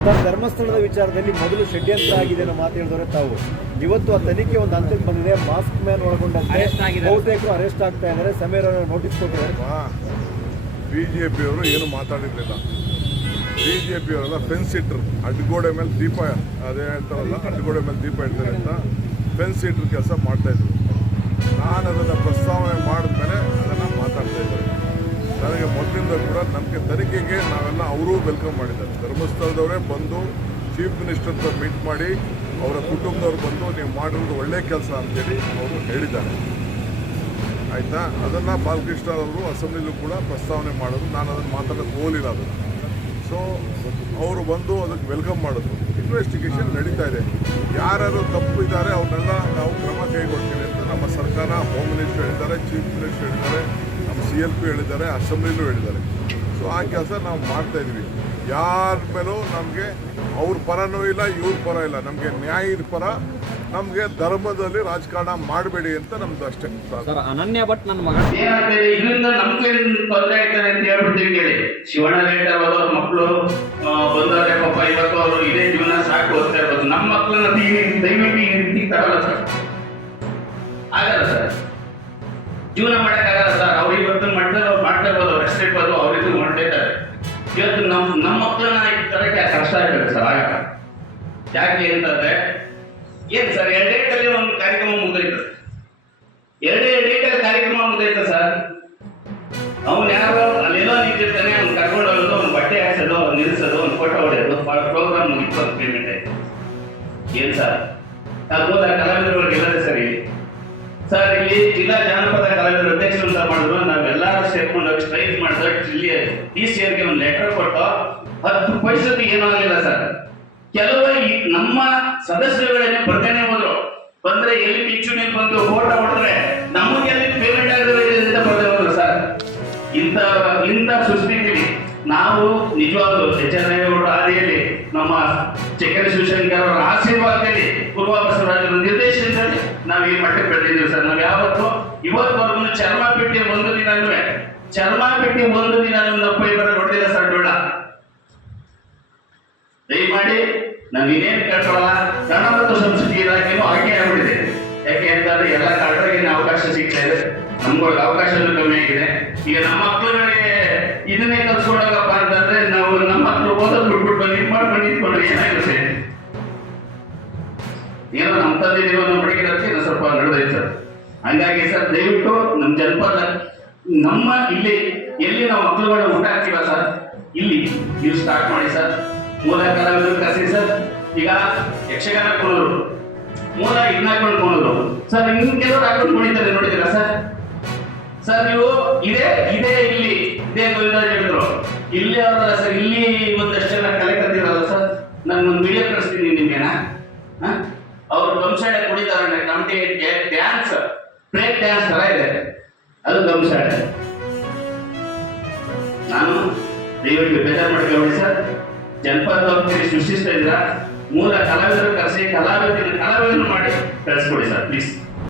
ಧರ್ಮಸ್ಥಳದ ವಿಚಾರದಲ್ಲಿ ಮೊದಲು ಷಡ್ಯಂತ್ರ ಆಗಿದೆ ಅನ್ನೋ ಮಾತು ಹೇಳಿದವರೆ ತಾವು. ಇವತ್ತು ಆ ತನಿಖೆ ಒಂದು ಹಂತಕ್ಕೆ ಬಂದಿದೆ. ಮಾಸ್ಕ್ ಮ್ಯಾನ್ ಒಳಗೊಂಡಂತೆ ಬಹುತೇಕರು ಅರೆಸ್ಟ್ ಆಗ್ತಾ ಇದ್ದಾರೆ. ಸಮೀರ್ ಅವರು ನೋಟಿಸ್ ಕೊಟ್ಟಿದ್ದಾರೆ. ಬಿಜೆಪಿಯವರು ಏನು ಮಾತಾಡಿರಲಿಲ್ಲ. ಬಿಜೆಪಿಯವರೆಲ್ಲ ಫೆನ್ಸ್ ಇಟ್ಟರು. ಅಡ್ಡಗೋಡೆ ಮೇಲೆ ದೀಪ, ಅದೇ ಹೇಳ್ತಾರಲ್ಲ, ಅಡ್ಡಗೋಡೆ ಮೇಲೆ ದೀಪ ಇಡ್ತಾರೆ ಅಂತ ಫೆನ್ಸ್ ಇಟ್ಟರು ಕೆಲಸ ಮಾಡ್ತಾಯಿದ್ರು. ನಾನು ಅದನ್ನು ಪ್ರಸ್ತಾವನೆ ಮಾಡಿದ್ಮೇಲೆ ಅದನ್ನು ಮಾತಾಡ್ತಾ ಇದ್ದಾರೆ. ನನಗೆ ಮೊದಲಿಂದ ಕೂಡ ನಮಗೆ ತನಿಖೆಗೆ ನಾವೆಲ್ಲ ಅವರೂ ವೆಲ್ಕಮ್ ಮಾಡಿದ್ದಾರೆ. ಧರ್ಮಸ್ಥಳದವರೇ ಬಂದು ಚೀಫ್ ಮಿನಿಸ್ಟರ್ ಹತ್ರ ಮೀಟ್ ಮಾಡಿ ಅವರ ಕುಟುಂಬದವ್ರು ಬಂದು ನೀವು ಮಾಡಿರೋದು ಒಳ್ಳೆಯ ಕೆಲಸ ಅಂತೇಳಿ ಅವರು ಹೇಳಿದ್ದಾರೆ. ಆಯಿತಾ? ಅದನ್ನು ಬಾಲಕೃಷ್ಣ ಅವರು ಅಸೆಂಬ್ಲಿಲೂ ಕೂಡ ಪ್ರಸ್ತಾವನೆ ಮಾಡೋದು. ನಾನು ಅದನ್ನು ಮಾತಾಡೋಕ್ಕೆ ಹೋಗಲಿಲ್ಲ. ಅದನ್ನು ಸೊ ಅವರು ಬಂದು ಅದಕ್ಕೆ ವೆಲ್ಕಮ್ ಮಾಡಿದ್ರು. ಇನ್ವೆಸ್ಟಿಗೇಷನ್ ನಡೀತಾ ಇದೆ. ಯಾರ್ಯಾರು ತಪ್ಪು ಇದ್ದಾರೆ ಅವ್ರನ್ನೆಲ್ಲ ನಾವು ಕ್ರಮ ಕೈಗೊಳ್ತೀವಿ ಅಂತ ನಮ್ಮ ಸರ್ಕಾರ, ಹೋಮ್ ಮಿನಿಸ್ಟರ್ ಹೇಳಿದ್ದಾರೆ, ಚೀಫ್ ಮಿನಿಸ್ಟರ್ ಹೇಳಿದ್ದಾರೆ, ನಮ್ಮ CLP ಹೇಳಿದ್ದಾರೆ, ಅಸೆಂಬ್ಲಿಲೂ ಹೇಳಿದ್ದಾರೆ. ಸೊ ಆ ಕೆಲಸ ನಾವು ಮಾಡ್ತಾಯಿದ್ವಿ. ಯಾರ ಮೇಲೂ ನಮಗೆ ಅವ್ರ ಪರನೂ ಇಲ್ಲ, ಇವ್ರ ಪರ ಇಲ್ಲ. ನಮಗೆ ನ್ಯಾಯದ ಪರ, ನಮಗೆ ಧರ್ಮದಲ್ಲಿ ರಾಜಕಾರಣ ಮಾಡಬೇಡಿ ಅಂತ ನಮ್ದು ಅಷ್ಟೇ. ಅನನ್ಯ ಭಟ್ ನನ್ನ ಮಗ ಇದರಿಂದ ನಮ್ಗೆ ತೊಂದರೆ ಆಗ್ತದೆ ಅಂತ ಹೇಳ್ಬಿಡ್ತೀವಿ. ಕೇಳಿ, ಶಿವಣ್ಣ ಲೇಟ್ ಆಗೋದು, ಅವ್ರ ಮಕ್ಕಳು ಬಂದಾರೆ ಪಾಪ, ಇವತ್ತು ಅವರು ಇದೇ ಜೀವನ ಸಾಕು ಹೋಗ್ತಾ ಇರ್ಬೋದು. ನಮ್ಮ ಮಕ್ಕಳನ್ನ ದಯವಿಟ್ಟು ಈ ರೀತಿ ತರಲ್ಲ ಸರ್, ಆಗಲ್ಲ ಸರ್, ಜೀವನ ಮಾಡಕ್ಕಾಗಲ್ಲ ಸರ್. ಅವ್ರು ಇವತ್ತು ಮಾಡ್ತಾ ಇರ್ಬೋದು, ರೆಸ್ಟ್ ಇರ್ಬೋದು, ಅವ್ರಿಗೂ ಮಾಡ್ತಿದ್ದಾರೆ. ಇವತ್ತು ನಮ್ಮ ಮಕ್ಕಳನ್ನ ತರಕ್ಕೆ ಕಷ್ಟ ಆಗ್ಬೇಕು ಸರ್, ಆಗಲ್ಲ. ಯಾಕೆ ಅಂತಂದ್ರೆ ಏನ್ ಸರ್, 2 ಡೇಟಲ್ಲಿ ಒಂದು ಕಾರ್ಯಕ್ರಮ ಮುಗಿದೈತೆ. 2 ಡೇಟಲ್ಲಿ ಕಾರ್ಯಕ್ರಮ ಮುಗಿದೈತೆ ಸರ್. ಅವ್ನು ಯಾರೋ ಅಲ್ಲೆಲ್ಲೋ ನಿಂತಿರ್ತಾನೆ, ಅವ್ನು ಕರ್ಕೊಂಡು ಹೋಗೋದು, ಅವ್ನು ಬಟ್ಟೆ ಹಾಕ್ಸೋದು, ಅವ್ನು ನಿಲ್ಲಿಸೋದು, ಅವ್ನು ಫೋಟೋ ಹೊಡೆಯೋದು, ಪ್ರೋಗ್ರಾಮ್ ಮುಗಿತು, ಒಂದು ಪೇಮೆಂಟ್ ಆಯ್ತು. ಏನ್ ಸರ್, ನಾವು ಕಲಾವಿದರುಗಳಿಗೆ ಎಲ್ಲದೇ ಸರಿ ಸರ್. ಇಲ್ಲಿ ಜಿಲ್ಲಾ ಜಾನಪದ ಕಲಾವಿದರ ಅಧ್ಯಕ್ಷರು ಅಂತ ಮಾಡಿದ್ರು. ನಾವೆಲ್ಲರೂ ಸೇರ್ಕೊಂಡು ಸ್ಟ್ರೈಕ್ ಮಾಡಿದ್ರು. ಇಲ್ಲಿ DCRಗೆ ಒಂದು ಲೆಟರ್ ಕೊಟ್ಟು 10 ಪೈಸೆಗೆ ಏನೂ ಆಗಲಿಲ್ಲ ಸರ್. ಕೆಲವರು ನಮ್ಮ ಸದಸ್ಯರುಗಳನ್ನೇ ಬರ್ತಾನೆ ಹೋದ್ರು. ಬಂದ್ರೆ ಎಲ್ಲಿ ಪಿಕ್ಚುನಲ್ಲಿ ಬಂದು ಫೋಟೋ ಹೊಡೆದ್ರೆ ನಮಗೆ ಎಲ್ಲಿ ಪೇಮೆಂಟ್ ಆಗಿರೋದ್ರಿಂದ ಬರ್ದೇ ಹೋದ್ರು ಸರ್. ಇಂಥ ಸುಸ್ಥಿತಿಲಿ ನಾವು ನಿಜವಾಗ್ಲೂ HRನಗೌಡ ಹಾದಿಯಲ್ಲಿ, ನಮ್ಮ ಚಕ್ಕರೆ ಶಿವಶಂಕರ್ ಅವರ ಆಶೀರ್ವಾದದಲ್ಲಿ, ಪೂರ್ವ ಬಸವರಾಜರ ನಿರ್ದೇಶನದಲ್ಲಿ ನಾವು ಈ ಮಟ್ಟಕ್ಕೆ ಬೆಳೆದಿದ್ದೀವಿ ಸರ್. ನಾವು ಯಾವತ್ತೂ ಇವತ್ತವರೆಗೂ ಚರ್ಮ ಪೆಟ್ಟಿ ಒಂದು ದಿನ ನಪ್ಪ ಇಬ್ಬರ ನೋಡಿಲ್ಲ ಸರ್. ಬೇಡ, ದಯಮಾಡಿ ನಾವು ಇನ್ನೇನು ಕೇಳ್ಕೊಳ್ಳಲ್ಲ. ಕನ್ನಡ ಮತ್ತು ಸಂಸ್ಕೃತಿ ಇಲಾಖೆನೂ ಆಯ್ಕೆ ಆಗ್ಬಿಟ್ಟಿದೆ. ಯಾಕೆ ಅಂತಂದ್ರೆ ಎಲ್ಲ ಕನ್ನಡರಿಗೆ ಅವಕಾಶ ಸಿಗ್ತಾ ಇದೆ, ನಮ್ಗಳಿಗೆ ಅವಕಾಶನೂ ಕಮ್ಮಿ ಆಗಿದೆ. ಈಗ ನಮ್ಮ ಮಕ್ಕಳುಗಳಿಗೆ ಇದನ್ನೇ ಕಲ್ಸ್ಕೊಂಡಾಗಪ್ಪ ಅಂತಂದ್ರೆ ನಾವು ನಮ್ಮ ಮಕ್ಕಳು ಓದೋದು ಬಿಟ್ಬಿಟ್ಟು ನಿಂತ್ಕೊಂಡ್ರೆ ಏನಾಗಿರುತ್ತೆ? ಏನೋ ನಮ್ಮ ತಂದೆ ನಮ್ಮ ಹುಡುಗಿರಕ್ಕೆ ಸ್ವಲ್ಪ ನಡೆದೈತೆ ಸರ್. ಹಂಗಾಗಿ ಸರ್, ದಯವಿಟ್ಟು ನಮ್ಮ ಜನಪದ, ನಮ್ಮ ಇಲ್ಲಿ ಎಲ್ಲಿ ನಾವು ಮಕ್ಕಳುಗಳನ್ನ ಊಟ ಹಾಕ್ತೀವ ಸರ್, ಇಲ್ಲಿ ನೀವು ಸ್ಟಾರ್ಟ್ ಮಾಡಿ ಸರ್. ಮೂಲ ಕಲಾವಿದರು ಕಸಿ ಸರ್. ಈಗ ಯಕ್ಷಗಾನ ಕೊಡೋರು ಮೂಲ ಇದನ್ನ ಹಾಕೊಂಡು ಕೊಡೋರು ಸರ್. ಇನ್ನು ಕೆಲವರು ಹಾಕೊಂಡು ಕುಣಿತಾರೆ, ನೋಡಿದ್ದೀರಾ ಸರ್? ಸರ್ ನೀವು ಇದೇ ಗೋವಿಂದರಾಜ್ ಹೇಳಿದ್ರು, ಇಲ್ಲಿ ಅವರಲ್ಲ ಸರ್, ಇಲ್ಲಿ ಒಂದಷ್ಟೆಲ್ಲ ಕಲೆ ಕಲ್ತಿರಲ್ಲ ಸರ್. ನಾನು ಒಂದು ವಿಡಿಯೋ ಕಳಿಸ್ತೀನಿ ನಿಮ್ಗೇನ. ಅವರು ಗಂಸಾಳೆ ಕುಣಿತಾರೆ, ಕಮಿಟಿ ಡ್ಯಾನ್ಸ್, ಬ್ರೇಕ್ ಡ್ಯಾನ್ಸ್ ತರ ಇದೆ, ಅದು ಗಂಸಾಳೆ. ನಾನು ದಯವಿಟ್ಟು ಬೇಜಾರು ಮಾಡ್ಕೊಳ್ಳಿ ಸರ್. ಜನಪದ ಸೃಷ್ಟಿಸ್ತಾ ಇದ್ರ ಮೂಲ ಕಲಾವಿದರು ಕರೆಸಿ ಕಲಾವಿದರನ್ನು ಮಾಡಿ ಕಳಿಸ್ಕೊಡಿ ಸರ್, ಪ್ಲೀಸ್.